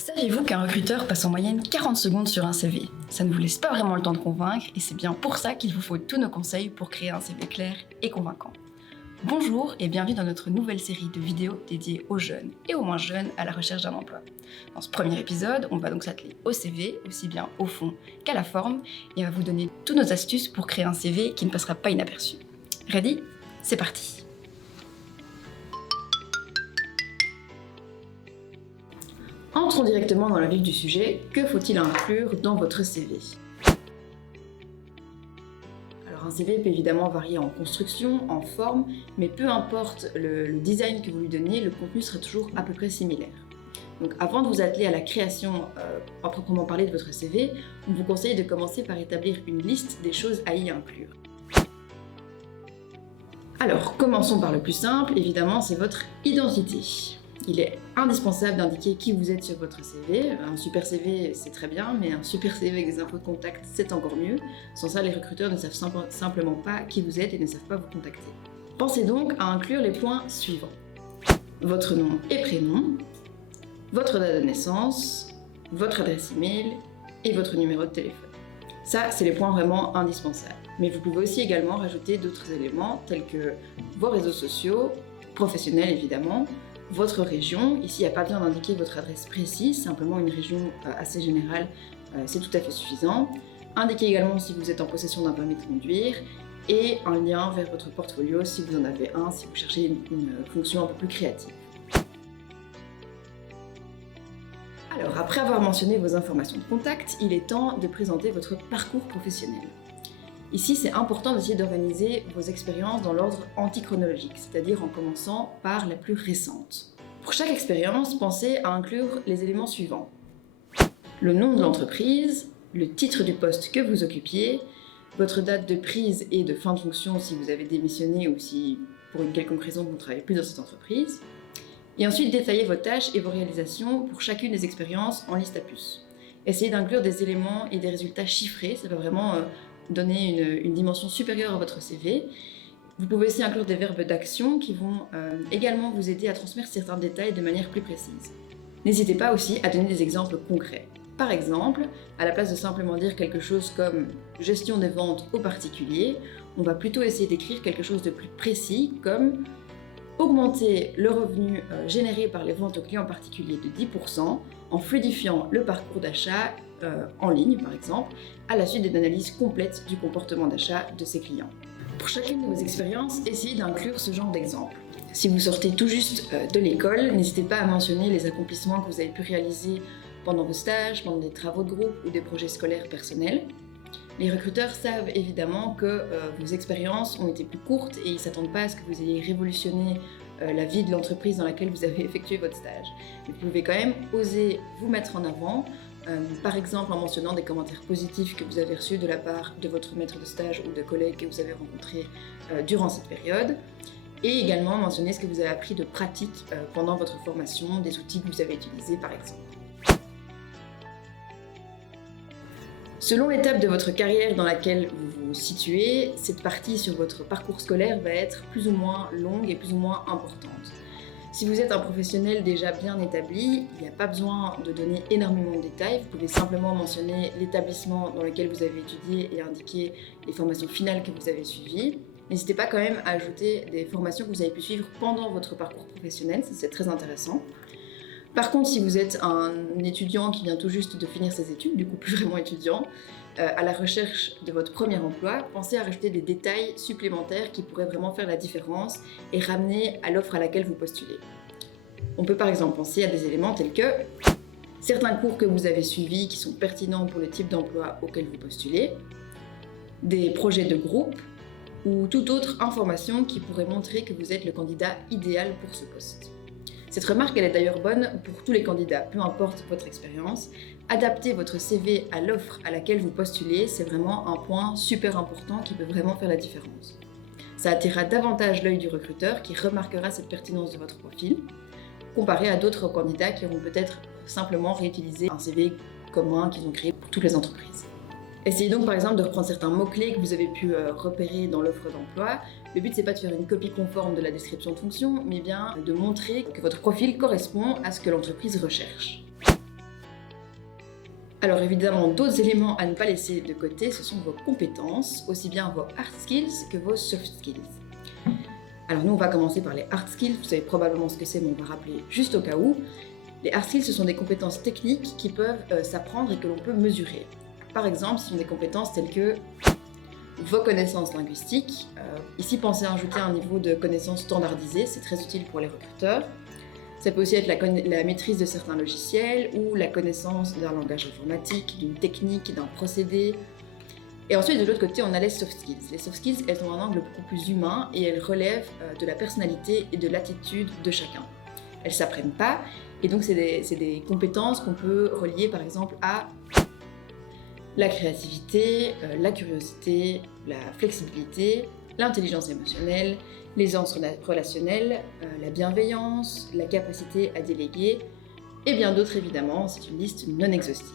Saviez-vous qu'un recruteur passe en moyenne 40 secondes sur un CV? Ça ne vous laisse pas vraiment le temps de convaincre et c'est bien pour ça qu'il vous faut tous nos conseils pour créer un CV clair et convaincant. Bonjour et bienvenue dans notre nouvelle série de vidéos dédiées aux jeunes et aux moins jeunes à la recherche d'un emploi. Dans ce premier épisode, on va donc s'atteler au CV, aussi bien au fond qu'à la forme, et on va vous donner toutes nos astuces pour créer un CV qui ne passera pas inaperçu. Ready? C'est parti! Entrons directement dans le vif du sujet. Que faut-il inclure dans votre CV? Alors un CV peut évidemment varier en construction, en forme, mais peu importe le design que vous lui donniez, le contenu sera toujours à peu près similaire. Donc avant de vous atteler à la création à proprement parler de votre CV, on vous conseille de commencer par établir une liste des choses à y inclure. Alors commençons par le plus simple, évidemment c'est votre identité. Il est indispensable d'indiquer qui vous êtes sur votre CV. Un super CV, c'est très bien, mais un super CV avec des infos de contact, c'est encore mieux. Sans ça, les recruteurs ne savent simplement pas qui vous êtes et ne savent pas vous contacter. Pensez donc à inclure les points suivants. Votre nom et prénom, votre date de naissance, votre adresse email et votre numéro de téléphone. Ça, c'est les points vraiment indispensables. Mais vous pouvez aussi également rajouter d'autres éléments tels que vos réseaux sociaux, professionnels évidemment, votre région. Ici, il n'y a pas besoin d'indiquer votre adresse précise, simplement une région assez générale, c'est tout à fait suffisant. Indiquez également si vous êtes en possession d'un permis de conduire et un lien vers votre portfolio si vous en avez un, si vous cherchez une fonction un peu plus créative. Alors, après avoir mentionné vos informations de contact, il est temps de présenter votre parcours professionnel. Ici, c'est important d'essayer d'organiser vos expériences dans l'ordre antichronologique, c'est-à-dire en commençant par la plus récente. Pour chaque expérience, pensez à inclure les éléments suivants. Le nom de l'entreprise, le titre du poste que vous occupiez, votre date de prise et de fin de fonction si vous avez démissionné ou si, pour une quelconque raison, vous ne travaillez plus dans cette entreprise. Et ensuite, détaillez vos tâches et vos réalisations pour chacune des expériences en liste à puces. Essayez d'inclure des éléments et des résultats chiffrés, ça va vraiment donner une dimension supérieure à votre CV. Vous pouvez aussi inclure des verbes d'action qui vont également vous aider à transmettre certains détails de manière plus précise. N'hésitez pas aussi à donner des exemples concrets. Par exemple, à la place de simplement dire quelque chose comme « gestion des ventes aux particuliers », on va plutôt essayer d'écrire quelque chose de plus précis comme « augmenter le revenu généré par les ventes aux clients particuliers de 10% en fluidifiant le parcours d'achat en ligne, par exemple, à la suite d'une analyse complète du comportement d'achat de ses clients. » Pour chacune de vos expériences, essayez d'inclure ce genre d'exemple. Si vous sortez tout juste de l'école, n'hésitez pas à mentionner les accomplissements que vous avez pu réaliser pendant vos stages, pendant des travaux de groupe ou des projets scolaires personnels. Les recruteurs savent évidemment que vos expériences ont été plus courtes et ils ne s'attendent pas à ce que vous ayez révolutionné la vie de l'entreprise dans laquelle vous avez effectué votre stage. Mais vous pouvez quand même oser vous mettre en avant, par exemple en mentionnant des commentaires positifs que vous avez reçus de la part de votre maître de stage ou de collègues que vous avez rencontrés durant cette période, et également mentionner ce que vous avez appris de pratique pendant votre formation, des outils que vous avez utilisés par exemple. Selon l'étape de votre carrière dans laquelle vous vous situez, cette partie sur votre parcours scolaire va être plus ou moins longue et plus ou moins importante. Si vous êtes un professionnel déjà bien établi, il n'y a pas besoin de donner énormément de détails. Vous pouvez simplement mentionner l'établissement dans lequel vous avez étudié et indiquer les formations finales que vous avez suivies. N'hésitez pas quand même à ajouter des formations que vous avez pu suivre pendant votre parcours professionnel, ça c'est très intéressant. Par contre, si vous êtes un étudiant qui vient tout juste de finir ses études, du coup plus vraiment étudiant, à la recherche de votre premier emploi, pensez à rajouter des détails supplémentaires qui pourraient vraiment faire la différence et ramener à l'offre à laquelle vous postulez. On peut par exemple penser à des éléments tels que certains cours que vous avez suivis qui sont pertinents pour le type d'emploi auquel vous postulez, des projets de groupe ou toute autre information qui pourrait montrer que vous êtes le candidat idéal pour ce poste. Cette remarque, elle est d'ailleurs bonne pour tous les candidats, peu importe votre expérience. Adapter votre CV à l'offre à laquelle vous postulez, c'est vraiment un point super important qui peut vraiment faire la différence. Ça attirera davantage l'œil du recruteur qui remarquera cette pertinence de votre profil, comparé à d'autres candidats qui auront peut-être simplement réutilisé un CV commun qu'ils ont créé pour toutes les entreprises. Essayez donc par exemple de reprendre certains mots-clés que vous avez pu repérer dans l'offre d'emploi. Le but c'est pas de faire une copie conforme de la description de fonction, mais bien de montrer que votre profil correspond à ce que l'entreprise recherche. Alors évidemment, d'autres éléments à ne pas laisser de côté, ce sont vos compétences, aussi bien vos hard skills que vos soft skills. Alors nous, on va commencer par les hard skills. Vous savez probablement ce que c'est, mais on va rappeler juste au cas où. Les hard skills, ce sont des compétences techniques qui peuvent s'apprendre et que l'on peut mesurer. Par exemple, ce sont des compétences telles que vos connaissances linguistiques. Ici, pensez à ajouter un niveau de connaissances standardisé, c'est très utile pour les recruteurs. Ça peut aussi être la maîtrise de certains logiciels ou la connaissance d'un langage informatique, d'une technique, d'un procédé. Et ensuite, de l'autre côté, on a les soft skills. Les soft skills, elles ont un angle beaucoup plus humain et elles relèvent de la personnalité et de l'attitude de chacun. Elles ne s'apprennent pas, et donc c'est des compétences qu'on peut relier par exemple à la créativité, la curiosité, la flexibilité, l'intelligence émotionnelle, l'aisance relationnelle, la bienveillance, la capacité à déléguer, et bien d'autres évidemment, c'est une liste non exhaustive.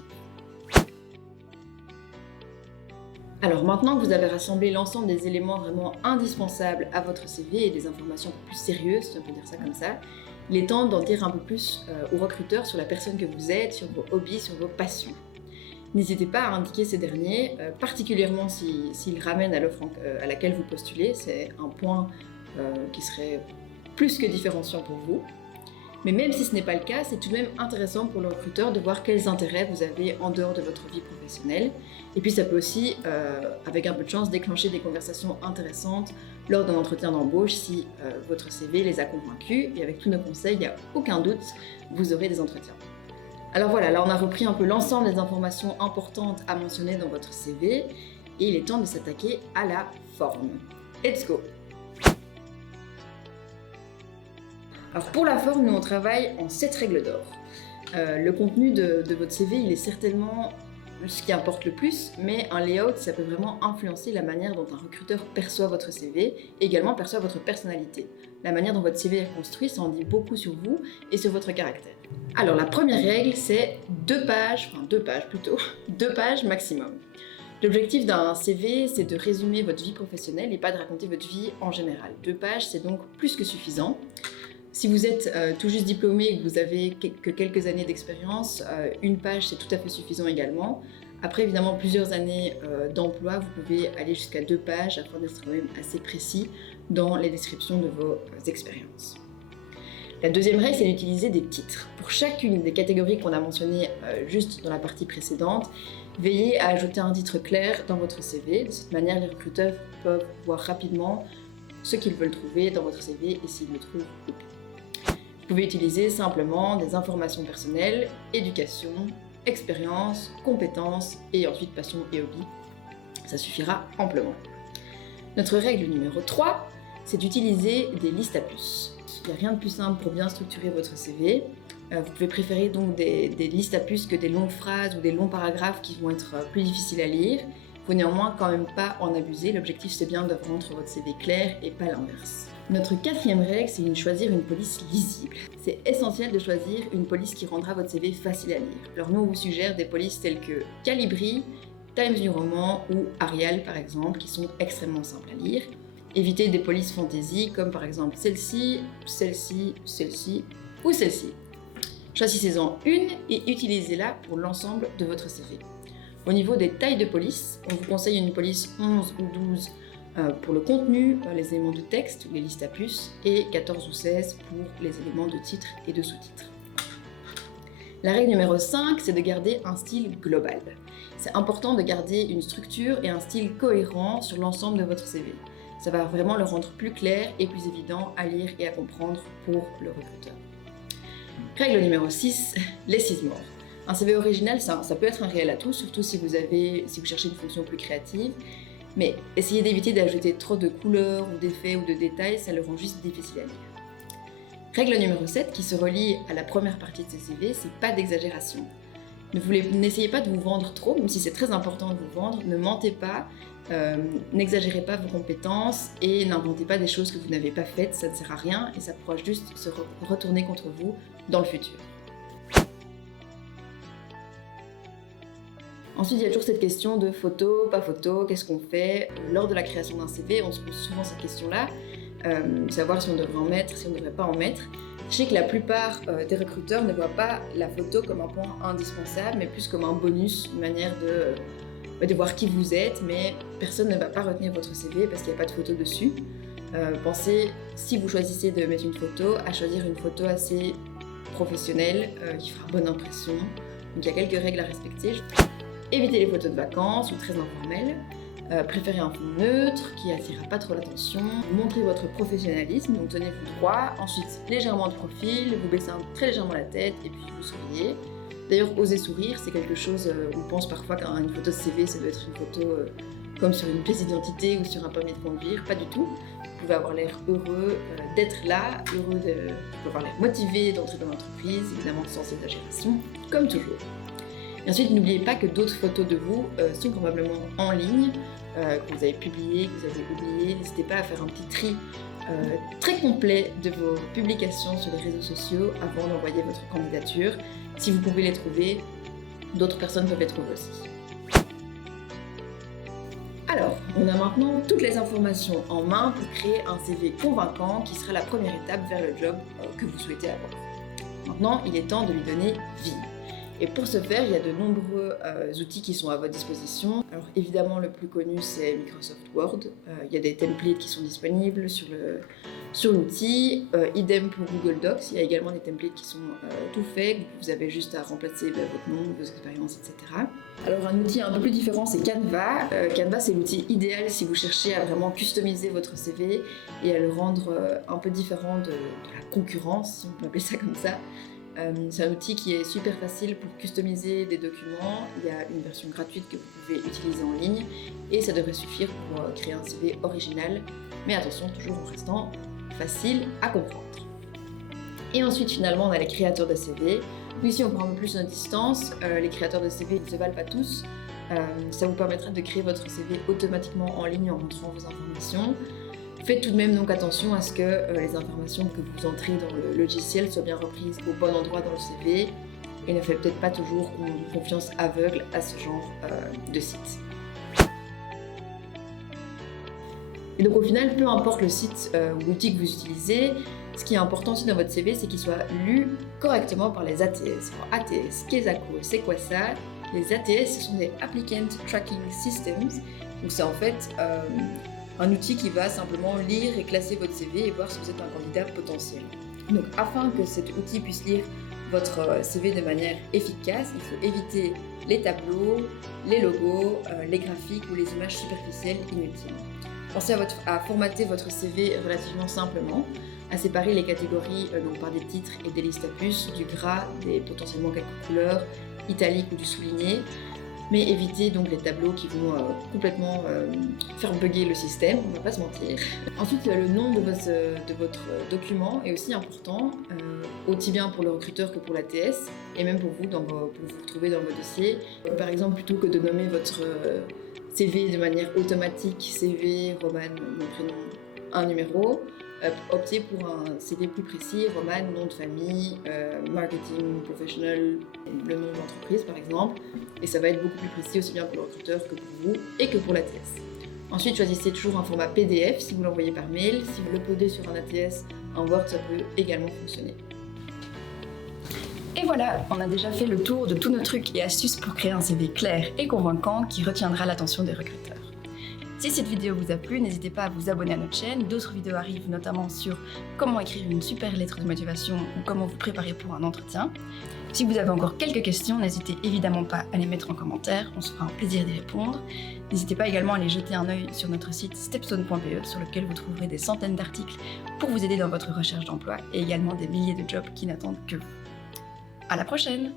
Alors maintenant que vous avez rassemblé l'ensemble des éléments vraiment indispensables à votre CV et des informations un peu plus sérieuses, si on peut dire ça comme ça, il est temps d'en dire un peu plus aux recruteurs sur la personne que vous êtes, sur vos hobbies, sur vos passions. N'hésitez pas à indiquer ces derniers, particulièrement s'ils ramènent à l'offre à laquelle vous postulez, c'est un point qui serait plus que différenciant pour vous. Mais même si ce n'est pas le cas, c'est tout de même intéressant pour le recruteur de voir quels intérêts vous avez en dehors de votre vie professionnelle. Et puis ça peut aussi, avec un peu de chance, déclencher des conversations intéressantes lors d'un entretien d'embauche si votre CV les a convaincus. Et avec tous nos conseils, il n'y a aucun doute, vous aurez des entretiens. Alors voilà, là on a repris un peu l'ensemble des informations importantes à mentionner dans votre CV. Et il est temps de s'attaquer à la forme. Let's go! Alors pour la forme, nous on travaille en 7 règles d'or. Le contenu de votre CV, il est certainement ce qui importe le plus, mais un layout, ça peut vraiment influencer la manière dont un recruteur perçoit votre CV, et également perçoit votre personnalité. La manière dont votre CV est construit, ça en dit beaucoup sur vous et sur votre caractère. Alors la première règle, c'est 2 pages maximum. L'objectif d'un CV, c'est de résumer votre vie professionnelle et pas de raconter votre vie en général. 2 pages, c'est donc plus que suffisant. Si vous êtes tout juste diplômé et que vous avez que quelques années d'expérience, 1 page c'est tout à fait suffisant également. Après évidemment plusieurs années d'emploi, vous pouvez aller jusqu'à 2 pages afin d'être quand même assez précis dans les descriptions de vos expériences. La deuxième règle, c'est d'utiliser des titres. Pour chacune des catégories qu'on a mentionnées juste dans la partie précédente, veillez à ajouter un titre clair dans votre CV. De cette manière, les recruteurs peuvent voir rapidement ce qu'ils veulent trouver dans votre CV et s'ils le trouvent ou pas. Vous pouvez utiliser simplement des informations personnelles, éducation, expérience, compétences et ensuite passion et hobby. Ça suffira amplement. Notre règle numéro 3, c'est d'utiliser des listes à puces. Il n'y a rien de plus simple pour bien structurer votre CV. Vous pouvez préférer donc des listes à puces que des longues phrases ou des longs paragraphes qui vont être plus difficiles à lire. Il ne faut néanmoins quand même pas en abuser. L'objectif c'est bien de rendre votre CV clair et pas l'inverse. Notre 4e règle, c'est de choisir une police lisible. C'est essentiel de choisir une police qui rendra votre CV facile à lire. Alors nous, on vous suggère des polices telles que Calibri, Times New Roman ou Arial par exemple, qui sont extrêmement simples à lire. Évitez des polices fantasy comme par exemple celle-ci, celle-ci, celle-ci ou celle-ci. Choisissez-en une et utilisez-la pour l'ensemble de votre CV. Au niveau des tailles de police, on vous conseille une police 11 ou 12 pour le contenu, les éléments de texte, les listes à puces, et 14 ou 16 pour les éléments de titres et de sous-titres. La règle numéro 5, c'est de garder un style global. C'est important de garder une structure et un style cohérent sur l'ensemble de votre CV. Ça va vraiment le rendre plus clair et plus évident à lire et à comprendre pour le recruteur. Règle numéro 6, less is more. Un CV original, ça peut être un réel atout, surtout si vous cherchez une fonction plus créative. Mais essayez d'éviter d'ajouter trop de couleurs ou d'effets ou de détails, ça le rend juste difficile à lire. Règle numéro 7, qui se relie à la première partie de ce CV, c'est pas d'exagération. N'essayez pas de vous vendre trop, même si c'est très important de vous vendre, ne mentez pas, n'exagérez pas vos compétences et n'inventez pas des choses que vous n'avez pas faites, ça ne sert à rien et ça pourra juste se retourner contre vous dans le futur. Ensuite, il y a toujours cette question de photo, pas photo, qu'est-ce qu'on fait? Lors de la création d'un CV, on se pose souvent cette question-là, savoir si on devrait en mettre, si on ne devrait pas en mettre. Sachez que la plupart des recruteurs ne voient pas la photo comme un point indispensable, mais plus comme un bonus, une manière de voir qui vous êtes, mais personne ne va pas retenir votre CV parce qu'il n'y a pas de photo dessus. Pensez, si vous choisissez de mettre une photo, à choisir une photo assez professionnelle, qui fera bonne impression. Donc il y a quelques règles à respecter. Évitez les photos de vacances ou très informelles. Préférez un fond neutre qui n'attirera pas trop l'attention. Montrez votre professionnalisme, donc tenez-vous droit. Ensuite, légèrement de profil, vous baissez très légèrement la tête et puis vous souriez. D'ailleurs, osez sourire, c'est quelque chose, on pense parfois qu'une photo de CV, ça doit être une photo comme sur une pièce d'identité ou sur un permis de conduire. Pas du tout. Vous pouvez avoir l'air heureux d'être là, vous pouvez avoir l'air motivé d'entrer dans l'entreprise, évidemment sans exagération, comme toujours. Et ensuite, n'oubliez pas que d'autres photos de vous sont probablement en ligne, que vous avez publiées, que vous avez oubliées. N'hésitez pas à faire un petit tri très complet de vos publications sur les réseaux sociaux avant d'envoyer votre candidature. Si vous pouvez les trouver, d'autres personnes peuvent les trouver aussi. Alors, on a maintenant toutes les informations en main pour créer un CV convaincant qui sera la première étape vers le job que vous souhaitez avoir. Maintenant, il est temps de lui donner vie. Et pour ce faire, il y a de nombreux outils qui sont à votre disposition. Alors évidemment, le plus connu, c'est Microsoft Word. Il y a des templates qui sont disponibles sur l'outil. Idem pour Google Docs. Il y a également des templates qui sont tout faits. Vous avez juste à remplacer votre nom, vos expériences, etc. Alors un outil un peu plus différent, c'est Canva. Canva, c'est l'outil idéal si vous cherchez à vraiment customiser votre CV et à le rendre un peu différent de la concurrence, si on peut appeler ça comme ça. C'est un outil qui est super facile pour customiser des documents. Il y a une version gratuite que vous pouvez utiliser en ligne et ça devrait suffire pour créer un CV original, mais attention, toujours en restant facile à comprendre. Et ensuite, finalement, on a les créateurs de CV. Ici, on prend un peu plus notre distance. Les créateurs de CV ne se valent pas tous. Ça vous permettra de créer votre CV automatiquement en ligne en rentrant vos informations. Faites tout de même donc attention à ce que les informations que vous entrez dans le logiciel soient bien reprises au bon endroit dans le CV et ne faites peut-être pas toujours une confiance aveugle à ce genre de site. Et donc au final, peu importe le site ou l'outil que vous utilisez, ce qui est important aussi dans votre CV, c'est qu'il soit lu correctement par les ATS. Alors ATS, qu'est-ce que c'est quoi ça? Les ATS, ce sont des Applicant Tracking Systems. Donc c'est en fait un outil qui va simplement lire et classer votre CV et voir si vous êtes un candidat potentiel. Donc afin que cet outil puisse lire votre CV de manière efficace, il faut éviter les tableaux, les logos, les graphiques ou les images superficielles inutiles. Pensez à formater votre CV relativement simplement, à séparer les catégories donc par des titres et des listes à puces, du gras, potentiellement quelques couleurs, italiques ou du souligné, mais évitez donc les tableaux qui vont complètement faire bugger le système, on ne va pas se mentir. Ensuite, le nom de votre document est aussi important, aussi bien pour le recruteur que pour l'ATS, et même pour vous, pour vous retrouver dans vos dossiers. Par exemple, plutôt que de nommer votre CV de manière automatique, CV, Romane, mon prénom, un numéro, optez pour un CV plus précis, Romane, nom de famille, marketing professionnel, le nom de l'entreprise par exemple, et ça va être beaucoup plus précis aussi bien pour le recruteur que pour vous et que pour l'ATS. Ensuite, choisissez toujours un format PDF si vous l'envoyez par mail. Si vous l'uploadez sur un ATS, un Word, ça peut également fonctionner. Et voilà, on a déjà fait le tour de tous nos trucs et astuces pour créer un CV clair et convaincant qui retiendra l'attention des recruteurs. Si cette vidéo vous a plu, n'hésitez pas à vous abonner à notre chaîne. D'autres vidéos arrivent notamment sur comment écrire une super lettre de motivation ou comment vous préparer pour un entretien. Si vous avez encore quelques questions, n'hésitez évidemment pas à les mettre en commentaire, on se fera un plaisir d'y répondre. N'hésitez pas également à aller jeter un œil sur notre site stepstone.be sur lequel vous trouverez des centaines d'articles pour vous aider dans votre recherche d'emploi et également des milliers de jobs qui n'attendent que vous. À la prochaine!